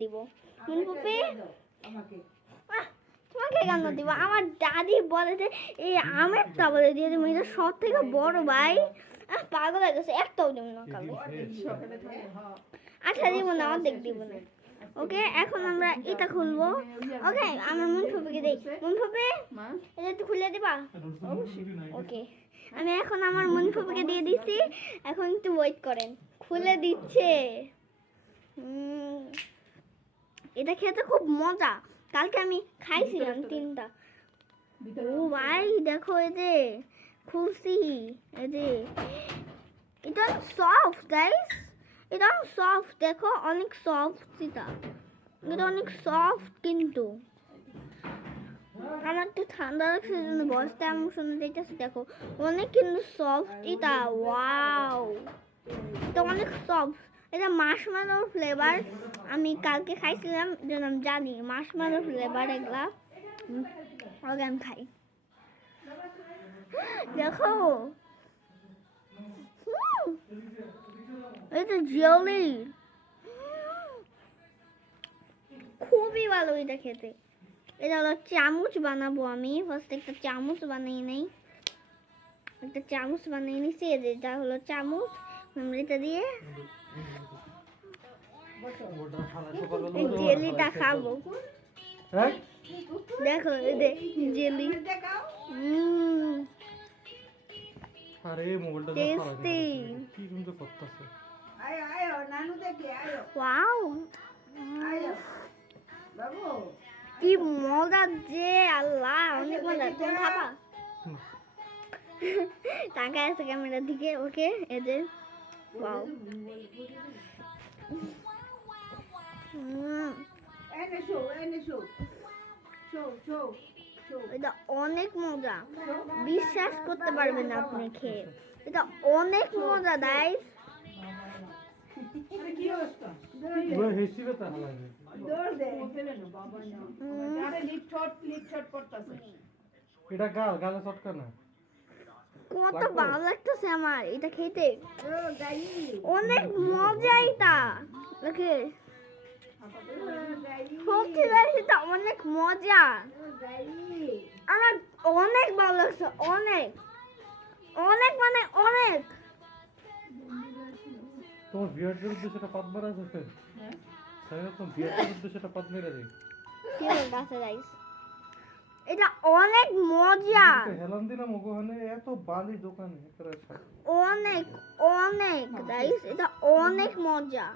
দিব মুনফুপি তোমাকে কেন দিব? আমার দাদি বলে যে এই আমের টা বলে দিয়ে তুমি এটা সব থেকে বড় ভাই। পাগল হয়ে গেছে, একটাও দিব না কালে। আচ্ছা দিব না, অর্ধেক দিব না। ওকে, এখন আমরা এটা খুলবো। ওকে, আমি মুনফুপিকে দেই। মুনফুপি এটা একটু খুলে দিবা? ওকে, আমি এখন আমার মুনফুপিকে দিয়ে দিচ্ছি। এখন একটু ওয়েট করেন, খুলে দিচ্ছে। এটা খেতে খুব মজা, কালকে আমি খাইছিলাম 3টা। ও ভাই দেখো, এই যে খুলছি, এই যে এটা সফট গাইস, এটা সফট, দেখো অনেক সফট। এটা অনেক সফট, কিন্তু আমার তো ঠান্ডা লাগছে জন্য বসতে আমি শুনে যাইতেছি। দেখো অনেক কিন্তু সফট এটা। ওয়াও, এটা অনেক সফট। এটা মাশমেলো ফ্লেভার, আমি কালকে খাইছিলাম যেন আমি জানি মাশমেলো ফ্লেভার এগুলা। ওকে আমি খাই, দেখো এটা জেলি, খুবই ভালো এটা খেতে। এটা হলো চামচ বানাবো আমি। ফার্স্ট একটা চামচ বানিয়ে নেই, একটা চামচ বানিয়ে নিচ্ছি। এটা হলো চামচ, এটা দিয়ে জেলিটা খাবো। দেখো এদের জেলি, আরে মোবাইলটা টেস্টি। কি সুন্দর করতেছে। আয়ো নানু দেখে আয়ো। ওয়াও, বাবু কি মজা যে, আল্লাহ অনেক মজা। তুমি খাবা? তাকায় আছে ক্যামেরার দিকে। ওকে, এই যে ওয়াও, এটা অনেক মজা, বিশ্বাস করতে পারবেন না আপনি খেয়ে। এটা অনেক মজা গাইস। এটা গালে চটকা না, কত ভালো লাগতেছে আমার এটা খেতে, অনেক মজা এটা। ওকে, সত্যি গাইস এটা অনেক মজা, আমার অনেক ভালো লাগছে, অনেক অনেক মানে অনেক। তোমার ভিউয়ারদের উদ্দেশ্যে একটা পাত মারা আছে। তাই না, তোমার ভিউয়ারদের উদ্দেশ্যে একটা পাত মেরে দেই। কি বলতাছে গাইস, এটা অনেক মজা। হেলান দিলাম ওখানে, এত বালি দোকানে অনেক অনেক গাইস, এটা অনেক মজা।